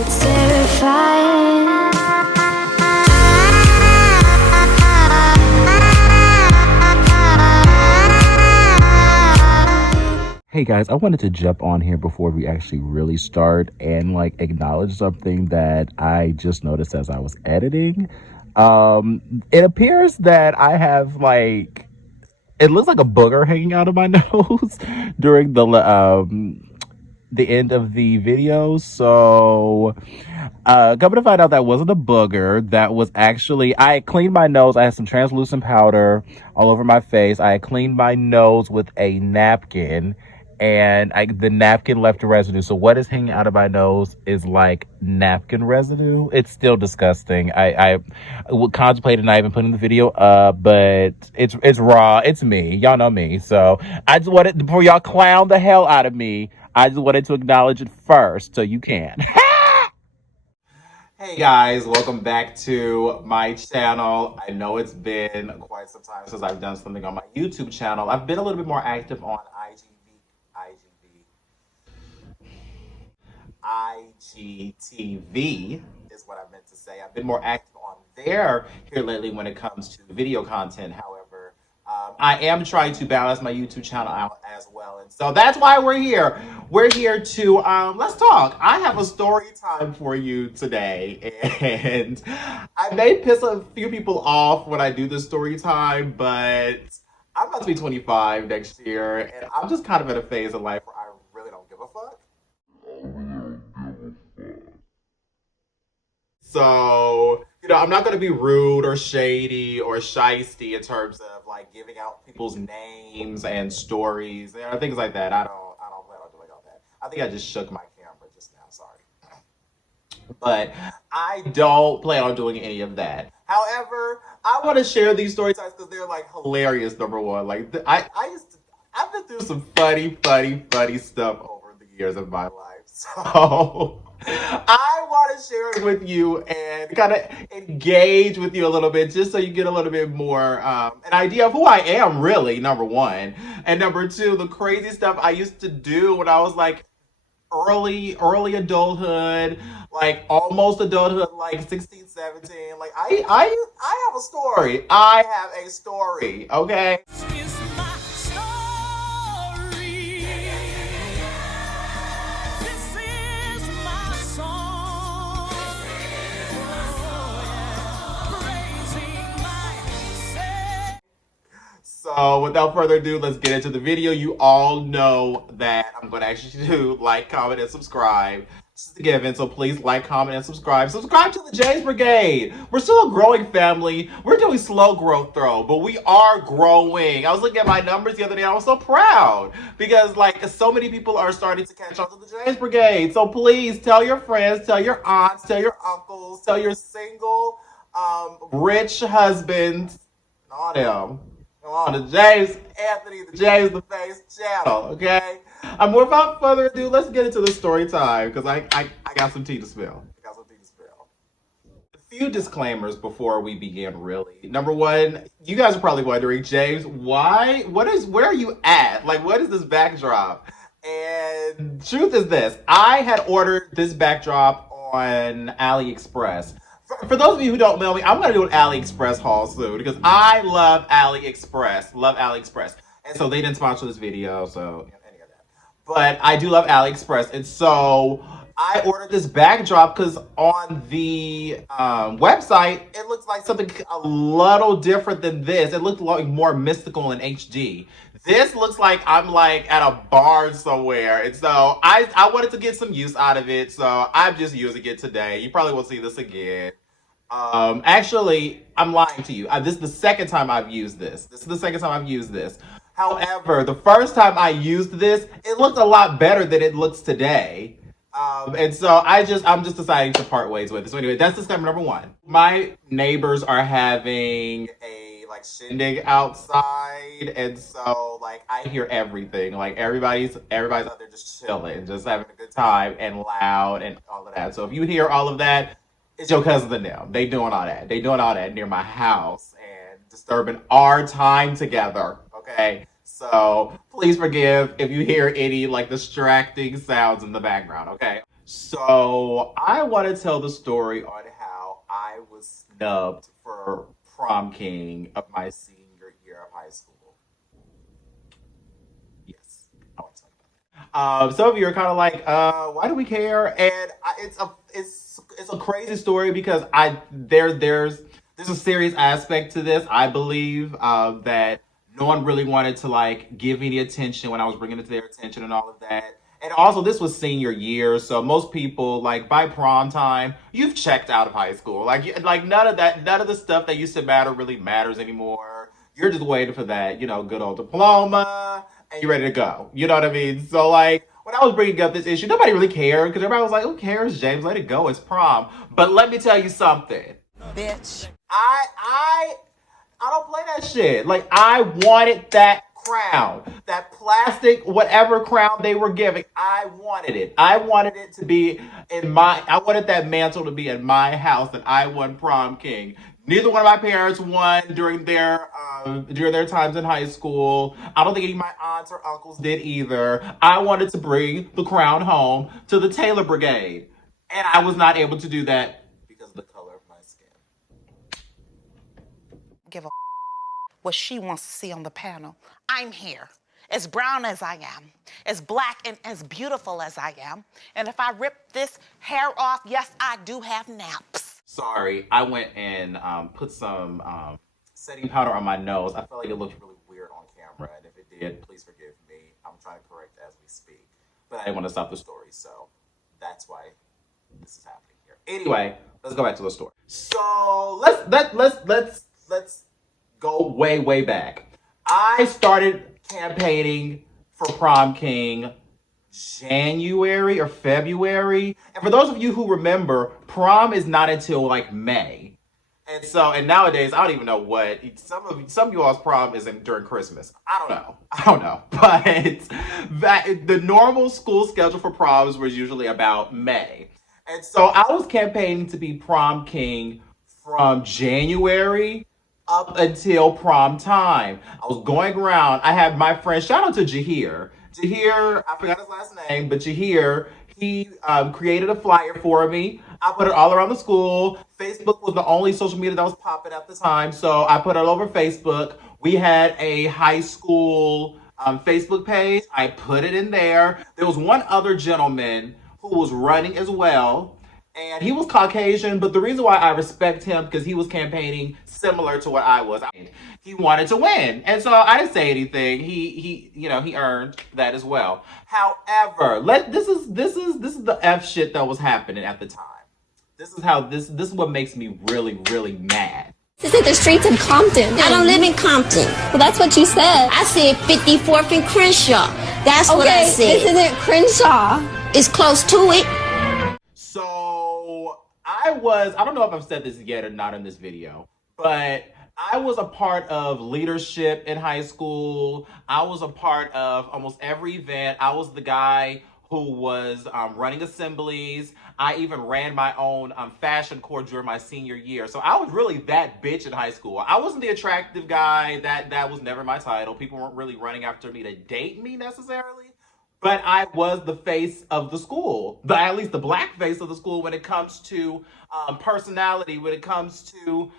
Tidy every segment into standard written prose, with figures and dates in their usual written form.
It's terrifying. Hey guys, I wanted to jump on here before we actually really start and acknowledge something that I just noticed as I was editing. It appears that I have it looks like a booger hanging out of my nose during the end of the video. So coming to find out, that wasn't a booger. That was actually, I had cleaned my nose. I had some translucent powder all over my face. I had cleaned my nose with a napkin, and the napkin left a residue. So what is hanging out of my nose is like napkin residue. It's still disgusting. I would contemplate not even putting the video up, but it's raw. It's me. Y'all know me. So I just wanted, before y'all clown the hell out of me, I just wanted to acknowledge it first, so you can. Hey guys, welcome back to my channel. I know it's been quite some time since I've done something on my YouTube channel. I've been a little bit more active on IGTV is what I meant to say. I've been more active on there here lately when it comes to video content. However, I am trying to balance my YouTube channel out as well. And so that's why we're here. We're here to, let's talk. I have a story time for you today. And I may piss a few people off when I do this story time, but I'm about to be 25 next year. And I'm just kind of at a phase of life where I really don't give a fuck. So, I'm not going to be rude or shady or shysty in terms of giving out people's names and stories and things like that. I don't plan on doing all that. I think I just shook my camera just now. Sorry. But I don't plan on doing any of that. However, I want to share these story times because they're hilarious. Number one, I've been through some funny stuff over the years of my life. So I want to share it with you and kind of engage with you a little bit, just so you get a little bit more an idea of who I am, really, number one. And number two, the crazy stuff I used to do when I was early adulthood, almost adulthood, 16, 17. I have a story. I have a story, okay? So without further ado, let's get into the video. You all know that I'm going to ask you to like, comment, and subscribe. This is a given, so please like, comment, and subscribe. Subscribe to the James Brigade. We're still a growing family. We're doing slow growth though, but we are growing. I was looking at my numbers the other day. I was so proud because so many people are starting to catch on to the James Brigade. So please tell your friends, tell your aunts, tell your uncles, tell your single, rich husbands, all them. On the JaymesTheFace channel, okay? Without further ado, let's get into the story time because I got some tea to spill. A few disclaimers before we begin, really. Number one, you guys are probably wondering, James, where are you at? What is this backdrop? And truth is this, I had ordered this backdrop on AliExpress. For those of you who don't know me, I'm going to do an AliExpress haul soon because I love AliExpress. And so they didn't sponsor this video, so any of that. But I do love AliExpress. And so I ordered this backdrop because on the website, it looks like something a little different than this. It looked more mystical in HD. This looks like I'm at a bar somewhere. And so I wanted to get some use out of it. So I'm just using it today. You probably won't see this again. Actually, I'm lying to you. This is the second time I've used this. However, the first time I used this, it looked a lot better than it looks today. And so I'm just deciding to part ways with it. So anyway, that's disclaimer number one. My neighbors are having a shindig outside, and so I hear everything. Everybody's out there just chilling, just having a good time and loud and all of that. So if you hear all of that, it's your cousins and them. They doing all that near my house and disturbing our time together. Okay, so please forgive if you hear any distracting sounds in the background. Okay. So I want to tell the story on how I was snubbed for prom king of my senior year of high school. Yes, I want to talk about that. Some of you are kind of like, why do we care? And it's a crazy story because there's a serious aspect to this. I believe that no one really wanted to like give me the attention when I was bringing it to their attention and all of that. And also, this was senior year, so most people like by prom time, you've checked out of high school. Like none of that, none of the stuff that used to matter really matters anymore. You're just waiting for that, good old diploma, and you're ready to go. You know what I mean? So like when I was bringing up this issue, nobody really cared because everybody was like, "Who cares, James? Let it go. It's prom." But let me tell you something, Bitch. I don't play that shit. Like I wanted that crown, that plastic whatever crown they were giving. I wanted it. I wanted it to be I wanted that mantle to be in my house that I won prom king. Neither one of my parents won during their times in high school. I don't think any of my aunts or uncles did either. I wanted to bring the crown home to the Taylor Brigade, and I was not able to do that because of the color of my skin. Give a what she wants to see on the panel. I'm here, as brown as I am, as black and as beautiful as I am. And if I rip this hair off, yes, I do have naps. Sorry, I went and put some setting powder on my nose. I felt like it looked really weird on camera, and if it did, please forgive me. I'm trying to correct as we speak, but I didn't want to stop the story, so that's why this is happening here. Anyway, let's go back to the story. So let's go way back. I started campaigning for prom king January or February. And for those of you who remember, prom is not until like May. And nowadays I don't even know what some of you all's prom is during Christmas. I don't know. But the normal school schedule for proms was usually about May. And so I was campaigning to be prom king from January up until prom time. I was going around. I had my friend, shout out to Jahir. Jahir, I forgot his last name, but Jahir, he created a flyer for me. I put it all around the school. Facebook was the only social media that was popping at the time, so I put it all over Facebook. We had a high school Facebook page. I put it in there. There was one other gentleman who was running as well. And he was Caucasian, but the reason why I respect him because he was campaigning similar to what I was. He wanted to win, and so I didn't say anything. He earned that as well. However, this is the F shit that was happening at the time. This is what makes me really mad. This is the streets of Compton. I don't live in Compton. Well, that's what you said. I said 54th and Crenshaw. That's what I said. This isn't Crenshaw. It's close to it. So I don't know if I've said this yet or not in this video, but I was a part of leadership in high school. I was a part of almost every event. I was the guy who was running assemblies. I even ran my own fashion corps during my senior year. So I was really that bitch in high school. I wasn't the attractive guy. That was never my title. People weren't really running after me to date me necessarily. But I was the face of the school, at least the black face of the school when it comes to personality, when it comes to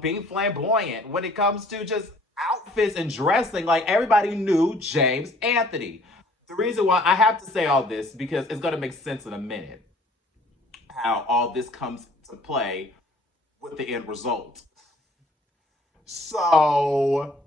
being flamboyant, when it comes to just outfits and dressing. Like everybody knew James Anthony. The reason why I have to say all this because it's going to make sense in a minute how all this comes to play with the end result. So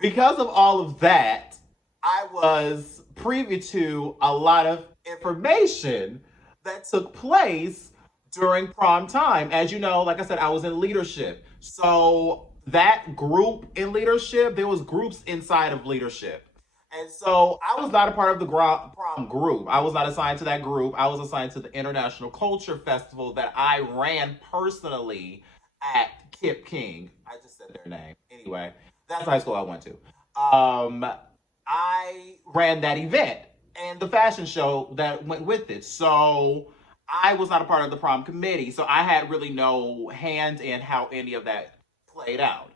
because of all of that, I was privy to a lot of information that took place during prom time. As you know, like I said, I was in leadership. So that group in leadership, there was groups inside of leadership. And so I was not a part of the prom group. I was not assigned to that group. I was assigned to the International Culture Festival that I ran personally at Kip King. I just said their name. Anyway, that's the high school I went to. I ran that event and the fashion show that went with it. So I was not a part of the prom committee. So I had really no hand in how any of that played out.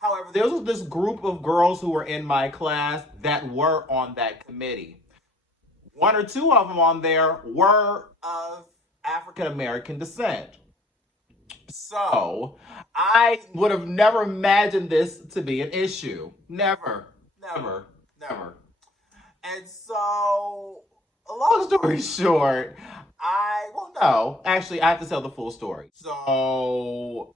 However, there was this group of girls who were in my class that were on that committee. one or two of them on there were of African American descent. So I would have never imagined this to be an issue. Never, never, never. And so, long story short, actually, I have to tell the full story. So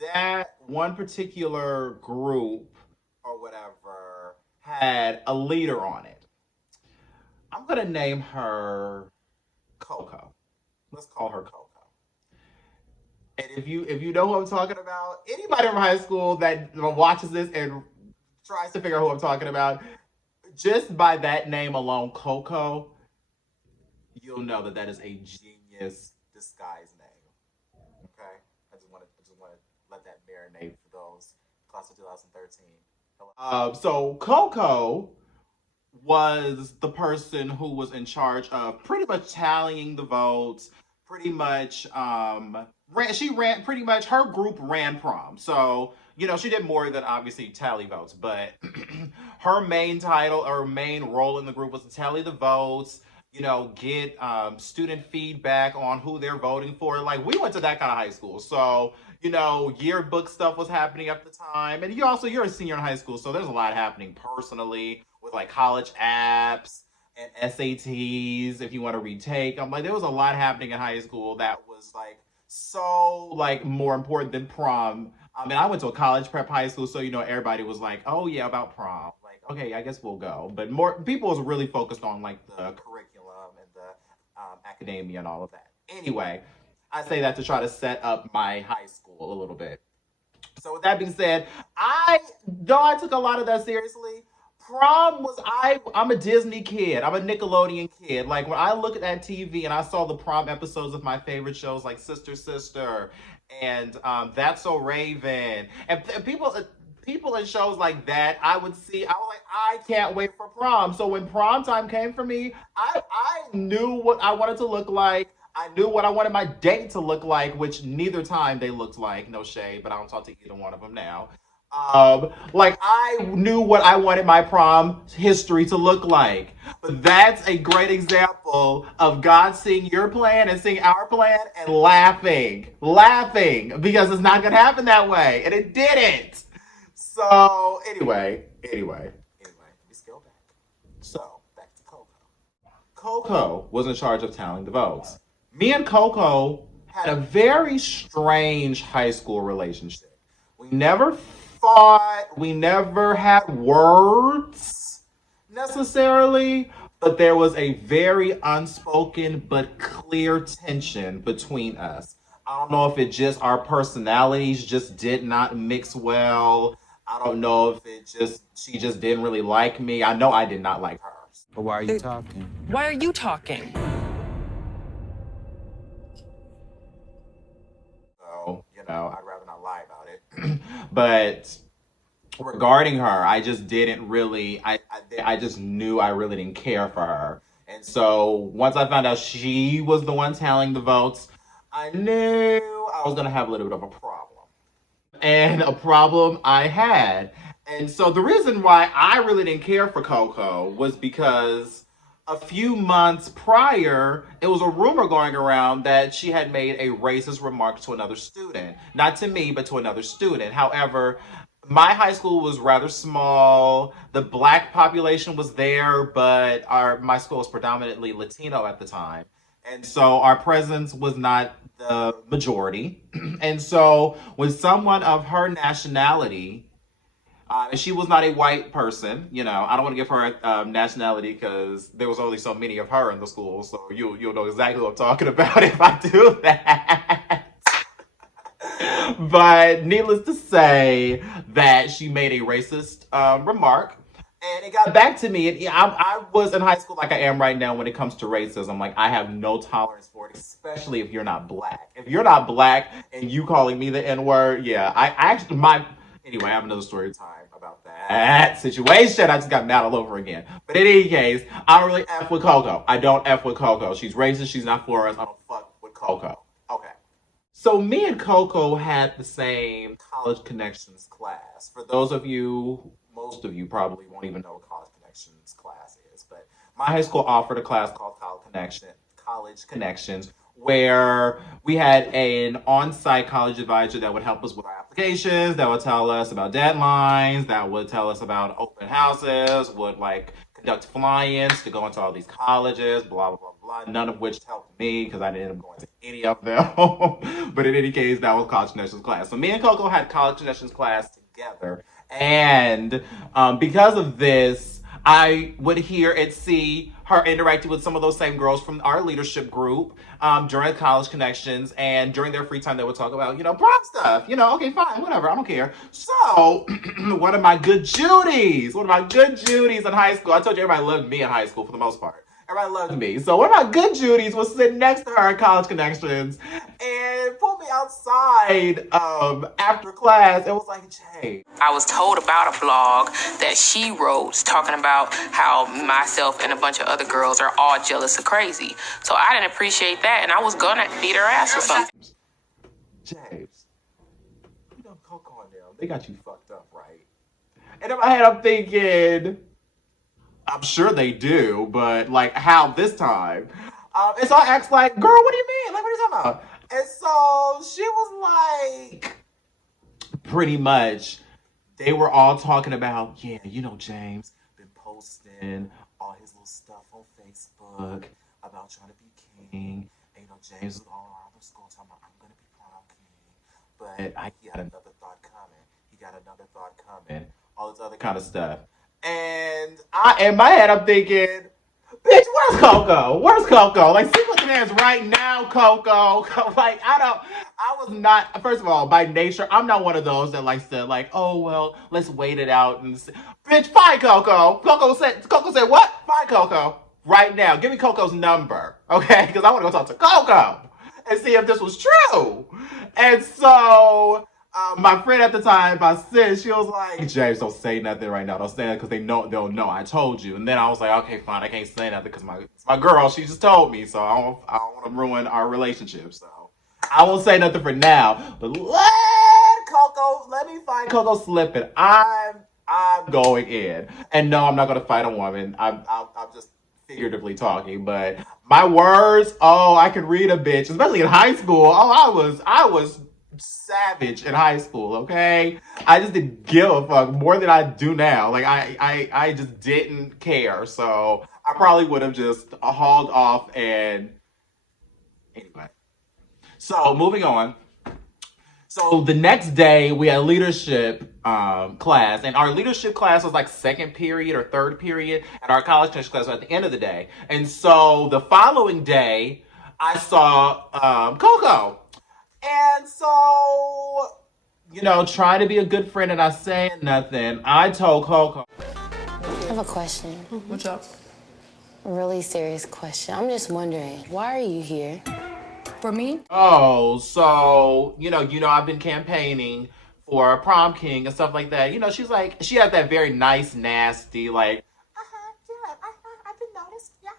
that one particular group or whatever had a leader on it. I'm gonna name her Coco. Let's call her Coco. And if you know who I'm talking about, anybody from high school that watches this and tries to figure out who I'm talking about, just by that name alone, Coco, you'll know that is a genius disguise name. Okay, I just want to let that marinate for those class of 2013. So Coco was the person who was in charge of pretty much tallying the votes. Pretty much, her group ran prom. So, she did more than obviously tally votes, but her main title or main role in the group was to tally the votes, get student feedback on who they're voting for. Like, we went to that kind of high school. So, yearbook stuff was happening at the time. And you're a senior in high school, so there's a lot happening personally with like college apps and SATs if you want to retake. I'm like, there was a lot happening in high school that was like so like more important than prom. I mean, I went to a college prep high school, so everybody was like, oh yeah, about prom. Like, okay, I guess we'll go. But more people was really focused on like the curriculum and the academia and all of that. Anyway, I say that to try to set up my high school a little bit. So with that being said, I took a lot of that seriously. Prom was I'm a Disney kid. I'm a Nickelodeon kid. Like when I look at that TV and I saw the prom episodes of my favorite shows like Sister Sister and That's So Raven and people in shows like that, I was like, I can't wait for prom. So when prom time came for me, I knew what I wanted to look like. I knew what I wanted my date to look like, which neither time they looked like. No shade, but I don't talk to either one of them now. Like I knew what I wanted my prom history to look like. But that's a great example of God seeing your plan and seeing our plan and laughing because it's not gonna happen that way, and it didn't. So anyway, let me scale back. So back to Coco. Coco was in charge of tallying the votes. Me and Coco had a very strange high school relationship. We never fought, we never had words necessarily, but there was a very unspoken but clear tension between us. I don't know if it just our personalities just did not mix well. I don't know if she just didn't really like me. I know I did not like her. But why are you talking? Why are you talking? So, I'd rather not lie about it. But regarding her, I just didn't really, I just knew I really didn't care for her. And so once I found out she was the one tallying the votes, I knew I was going to have a little bit of a problem. And a problem I had. And so the reason why I really didn't care for Coco was because a few months prior, it was a rumor going around that she had made a racist remark to another student. Not to me, but to another student. However, my high school was rather small. The black population was there, but my school was predominantly Latino at the time. And so our presence was not the majority. And so when someone of her nationality, and she was not a white person, I don't want to give her nationality because there was only so many of her in the school. So you'll know exactly what I'm talking about if I do that. But needless to say that she made a racist remark. And it got back to me. And I was in high school like I am right now when it comes to racism. Like, I have no tolerance for it, especially if you're not black. If you're not black and you calling me the N-word, yeah. Anyway, I have another story time about that situation. I just got mad all over again. But in any case, I don't really F with Coco. I don't F with Coco. She's racist. She's not for us. I don't fuck with Coco. Okay. So me and Coco had the same college connections class. For those of you, most of you probably won't even know what college connections class is, but my high school offered a class called College Connections, where we had an on-site college advisor that would help us with our applications, that would tell us about deadlines, that would tell us about open houses, would like conduct fly-ins to go into all these colleges, blah, blah, blah, blah. None of which helped me because I didn't end up going to any of them. But in any case, that was College Connections class. So me and Coco had College Connections class together. And because of this, I would hear and see her interacting with some of those same girls from our leadership group during College Connections, and during their free time they would talk about, prom stuff. Okay, fine, whatever, I don't care. So one of my good Judies in high school, I told you everybody loved me in high school for the most part. Everybody loved me. So one of my good Judies was sitting next to her at College Connections and pulled me outside after class and was like, Jay. I was told about a blog that she wrote talking about how myself and a bunch of other girls are all jealous or crazy. So I didn't appreciate that, and I was gonna beat her ass or something. James, Coco and them, they got you fucked up, right? And in my head, I'm thinking, I'm sure they do, but like, how this time? And so I asked, like, girl, what do you mean? Like, what are you talking about? And so she was like, pretty much, they were all talking about, James been posting all his little stuff on Facebook about trying to be king. And James was all around the school talking about, I'm gonna be prom king. But he had another thought coming. All this other kind of stuff. And in my head, I'm thinking, bitch, where's Coco? Like, see what the man's right now, Coco. Like, I was not, first of all, by nature, I'm not one of those that like said, like, oh, well, let's wait it out and see. Bitch, find Coco. Coco said what? Find Coco right now. Give me Coco's number, okay? Because I want to go talk to Coco and see if this was true. And so my friend at the time, my sis, she was like, James, don't say nothing right now. Don't say that because they'll know I told you. And then I was like, okay, fine, I can't say nothing because my girl, she just told me, so I don't want to ruin our relationship. So I won't say nothing for now. But let me find Coco slipping. I'm going in. And no, I'm not gonna fight a woman. I'm just figuratively talking, but my words, I could read a bitch, especially in high school. I was savage in high school, okay? I just didn't give a fuck more than I do now. Like, I just didn't care. So I probably would have just hauled off and anyway. So moving on. So the next day we had leadership class, and our leadership class was like second period or third period, and our college class was at the end of the day. And so the following day I saw Coco. And so, trying to be a good friend and not saying nothing, I told Coco. I have a question. What's up? A really serious question. I'm just wondering, why are you here? For me? Oh, so, I've been campaigning for prom king and stuff like that. She's like, she has that very nice, nasty, like, I've been noticed, yeah.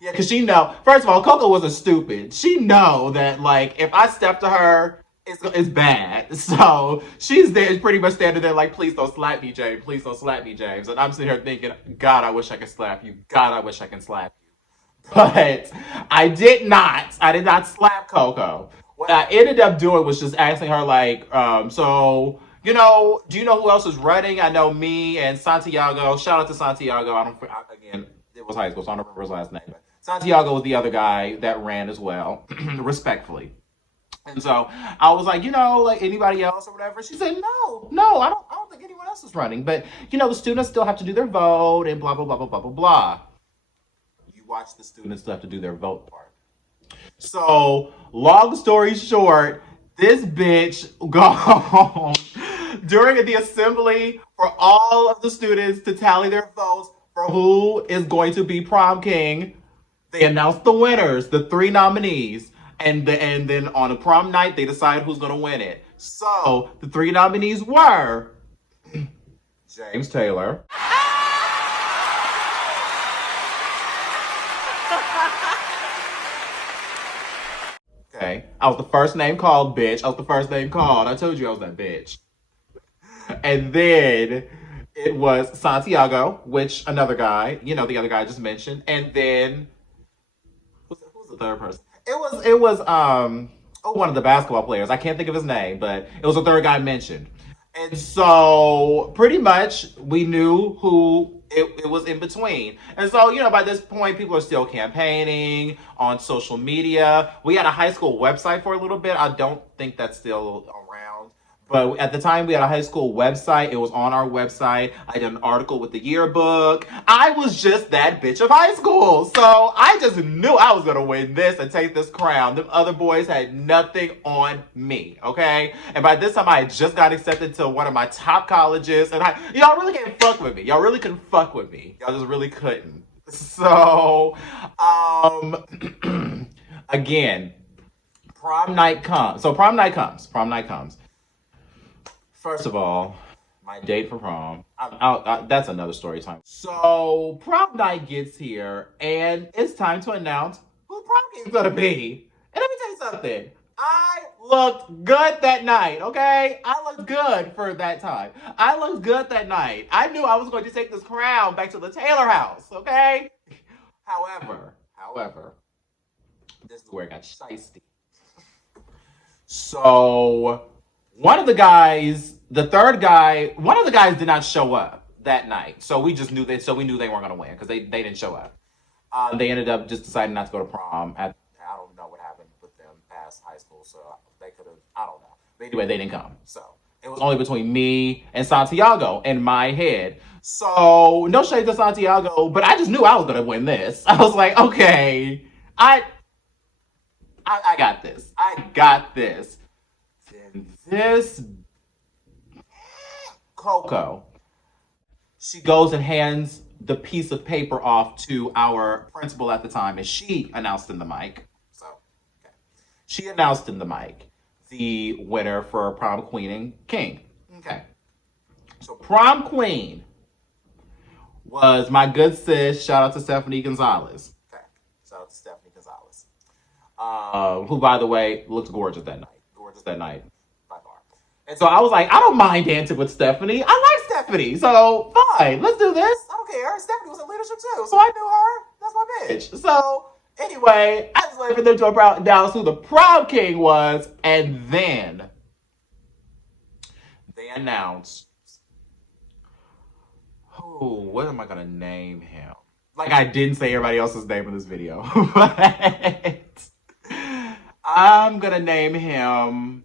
Yeah, because she know, first of all, Coco wasn't stupid. She know that, like, if I step to her, it's bad. So she's there, pretty much standing there like, please don't slap me, James. Please don't slap me, James. And I'm sitting here thinking, God, I wish I could slap you. God, I wish I can slap you. But I did not slap Coco. What I ended up doing was just asking her, like, so, do you know who else is running? I know me and Santiago. Shout out to Santiago. Again, it was high school, so I don't remember his last name. But Santiago was the other guy that ran as well, respectfully. And so I was like, like anybody else or whatever. She said, no, I don't think anyone else is running. But, the students still have to do their vote and blah, blah, blah, blah, blah, blah, blah. You watch the students still have to do their vote part. So, long story short, this bitch gone during the assembly for all of the students to tally their votes for who is going to be prom king. They announced the winners, the 3 nominees. And then on a prom night, they decide who's going to win it. So, the 3 nominees were James Taylor. Okay, I was the first name called, bitch. I was the first name called. I told you I was that bitch. And then It was Santiago, which another guy, the other guy I just mentioned, and then who's the third person? It was one of the basketball players. I can't think of his name, but it was the third guy mentioned. And so pretty much we knew who it was in between. And so, by this point, people are still campaigning on social media. We had a high school website for a little bit. I don't think that's still around. But at the time, we had a high school website. It was on our website. I did an article with the yearbook. I was just that bitch of high school. So I just knew I was going to win this and take this crown. The other boys had nothing on me, okay? And by this time, I had just got accepted to one of my top colleges. And y'all really can't fuck with me. Y'all really couldn't fuck with me. Y'all just really couldn't. So, again, prom night comes. So prom night comes. First of all, my date for prom, that's another story time. So prom night gets here, and it's time to announce who the prom king is going to be. And let me tell you something. I looked good that night, okay? I looked good for that time. I looked good that night. I knew I was going to take this crown back to the Taylor house, okay? However, this is where it got shiesty. So one of the guys did not show up that night. So we just knew we knew they weren't going to win because they didn't show up. They ended up just deciding not to go to prom. I don't know what happened with them past high school. So they could have, I don't know. But anyway, they didn't come. So it was only between me and Santiago in my head. So no shade to Santiago, but I just knew I was going to win this. I was like, okay, I got this. I got this. Then this Coco, she goes and hands the piece of paper off to our principal at the time, and she announced in the mic. She announced in the mic the winner for prom queen and king. Okay. So prom queen was my good sis. Shout out to Stephanie Gonzalez. Okay. Shout out to Stephanie Gonzalez. Who, by the way, looked gorgeous that night. And so I was like, I don't mind dancing with Stephanie. I like Stephanie. So, fine. Let's do this. I don't care. Stephanie was in leadership too. So I knew her. That's my bitch. So, anyway, I just waited for them to announce who the prom king was. And then they announced, what am I going to name him? Like I didn't say everybody else's name in this video. But I'm going to name him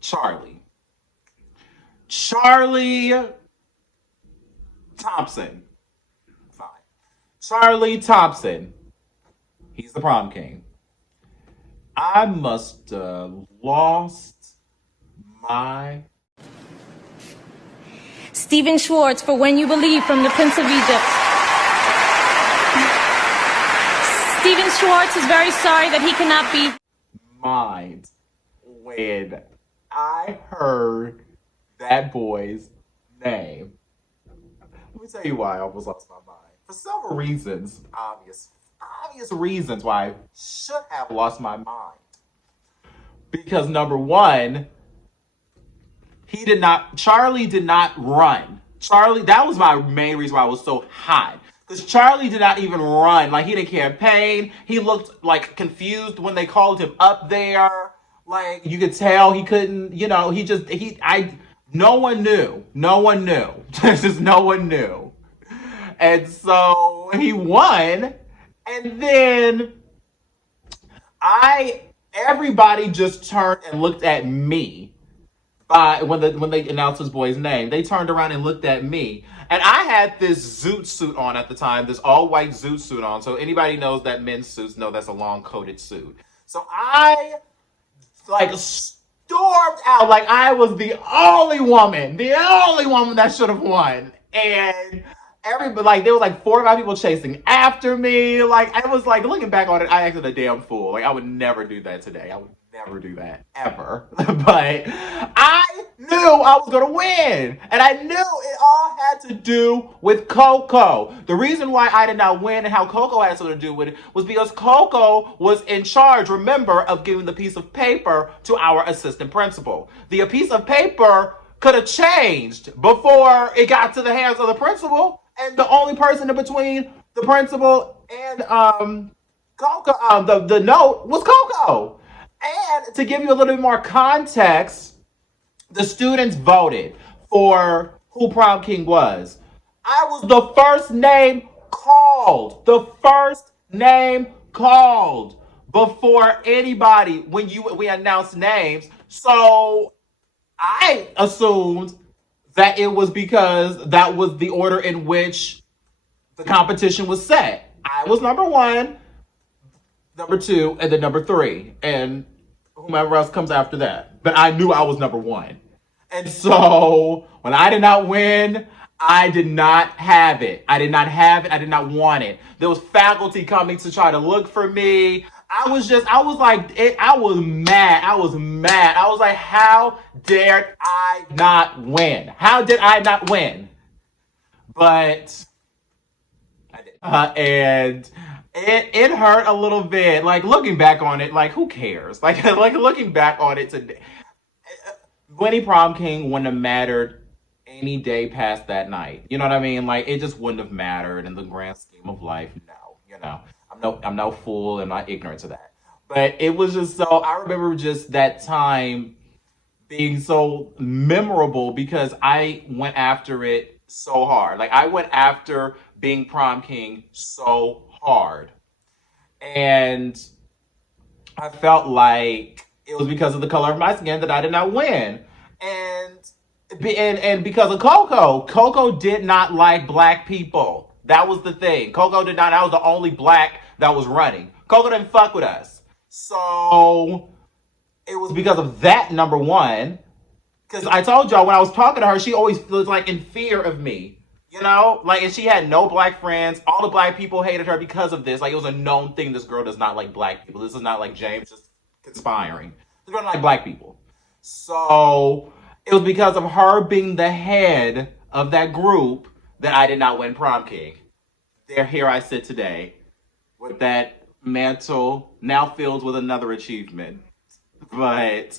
Charlie Thompson. Fine. Charlie Thompson. He's the prom king. I must have lost my... Stephen Schwartz for When You Believe from the Prince of Egypt. Stephen Schwartz is very sorry that he cannot be... mind when I heard that boy's name. Let me tell you why I almost lost my mind. For several reasons, obvious reasons why I should have lost my mind. Because number one, Charlie did not run. That was my main reason why I was so hot. Because Charlie did not even run. Like, he didn't campaign. He looked, like, confused when they called him up there. Like, you could tell he couldn't, no one knew. Just no one knew. And so he won. And then everybody just turned and looked at me. When they announced this boy's name, they turned around and looked at me. And I had this zoot suit on at the time, this all-white zoot suit on. So anybody knows that men's suits know that's a long-coated suit. So I, stormed out like I was the only woman that should have won. And everybody, there was 4 or 5 people chasing after me. I was looking back on it, I acted a damn fool. I would never do that today. I would never do that, ever. But I knew I was going to win. And I knew it all had to do with Coco. The reason why I did not win and how Coco had something to do with it was because Coco was in charge, remember, of giving the piece of paper to our assistant principal. The piece of paper could have changed before it got to the hands of the principal. And the only person in between the principal and Coco, the note was Coco. And to give you a little bit more context, the students voted for who prom king was. I was the first name called. The first name called before anybody when we announced names. So I assumed that it was because that was the order in which the competition was set. I was number one, number two, and then number three, and whomever else comes after that. But I knew I was number one. And so when I did not win, I did not have it. I did not have it. I did not want it. There was faculty coming to try to look for me. I was mad. I was mad. I was like, how dared I not win? How did I not win? But I did. And it hurt a little bit. Like, looking back on it, like, who cares? Like looking back on it today, winning prom king wouldn't have mattered any day past that night. You know what I mean? Like, it just wouldn't have mattered in the grand scheme of life. No, you know, I'm no fool and not ignorant to that. But it was just so, I remember just that time being so memorable because I went after it so hard. Like, I went after being prom king so hard. And I felt like it was because of the color of my skin that I did not win. And because of Coco did not like black people. That was the thing. Coco did not. I was the only black that was running. Coco didn't fuck with us. So it was because of that, number one. Because I told y'all when I was talking to her, she always was like in fear of me. You know? Like, and she had no black friends. All the black people hated her because of this. Like, it was a known thing. This girl does not like black people. This is not like James just conspiring. This girl doesn't like black people. So it was because of her being the head of that group that I did not win prom king. Here I sit today with that mantle now filled with another achievement. But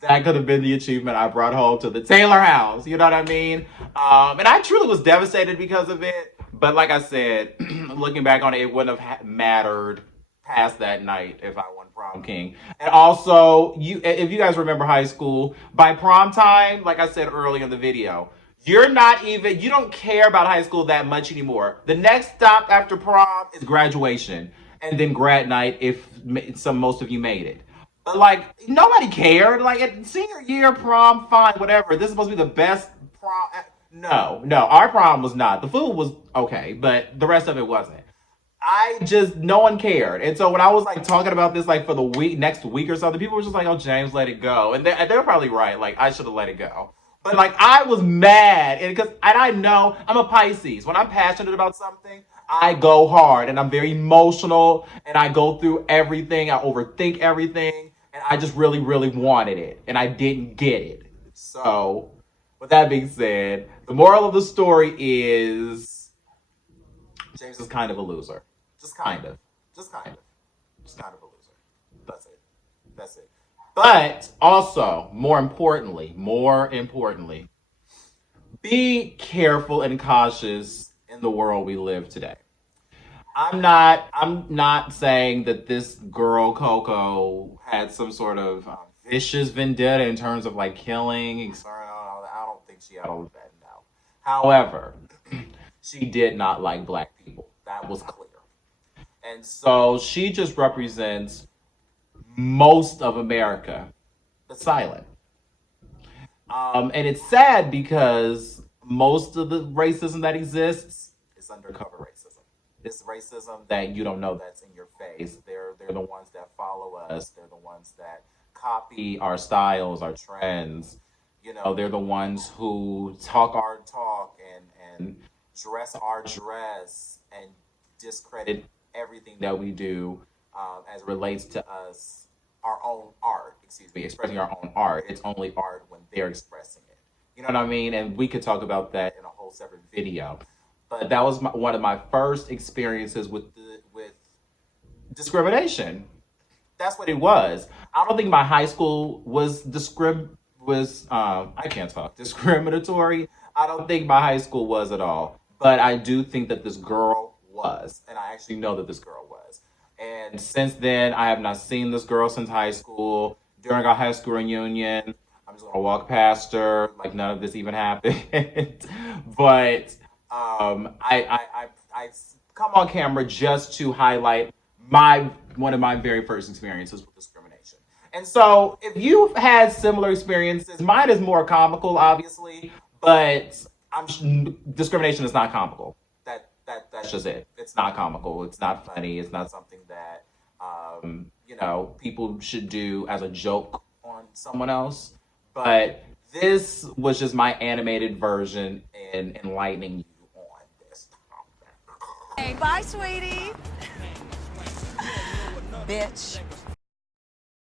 that could have been the achievement I brought home to the Taylor house. You know what I mean? And I truly was devastated because of it. But like I said, looking back on it, it wouldn't have mattered past that night if I won prom king. And also, if you guys remember high school, by prom time, like I said earlier in the video, you don't care about high school that much anymore. The next stop after prom is graduation. And then grad night if most of you made it. But like, nobody cared. Like, at senior year, prom, fine, whatever. This is supposed to be the best prom. No, our prom was not. The food was okay, but the rest of it wasn't. No one cared. And so when I was like talking about this, like for the next week or something, people were just like, oh, James, let it go. And they're probably right. Like, I should have let it go. But like, I was mad. And I know I'm a Pisces. When I'm passionate about something, I go hard and I'm very emotional and I go through everything. I overthink everything. And I just really, really wanted it. And I didn't get it. So with that being said, the moral of the story is James is kind of a loser. Just kind of a loser. That's it. But also, more importantly, be careful and cautious in the world we live today. I'm not saying that this girl Coco had some sort of vicious vendetta in terms of like killing. I don't think she had all of that. No. However, she did not like black people. That was clear. And so she just represents most of America that's silent. And it's sad because most of the racism that exists is undercover racism. It's racism that you don't know that's in your face. They're the ones that follow us. They're the ones that copy our styles, our trends. You know, they're the ones who talk our talk and dress our dress and discredit everything that we do as it relates to us, expressing our own art. It's only art when they're expressing it. You know what I mean? And we could talk about that in a whole separate video. But that was one of my first experiences with discrimination. That's what it was. I don't think my high school was was I can't talk, discriminatory. I don't think my high school was at all. But I do think that this girl was. And I actually know that this girl was. And since then, I have not seen this girl since high school. During our high school reunion, I'm just gonna walk past her like none of this even happened. But I come on camera just to highlight one of my very first experiences with discrimination. And so if you've had similar experiences, mine is more comical, obviously, but discrimination is not comical. That's just it. It's not comical. It's not funny. It's not something that people should do as a joke on someone else. But this was just my animated version in enlightening you on this topic. Hey, bye, sweetie. Bitch.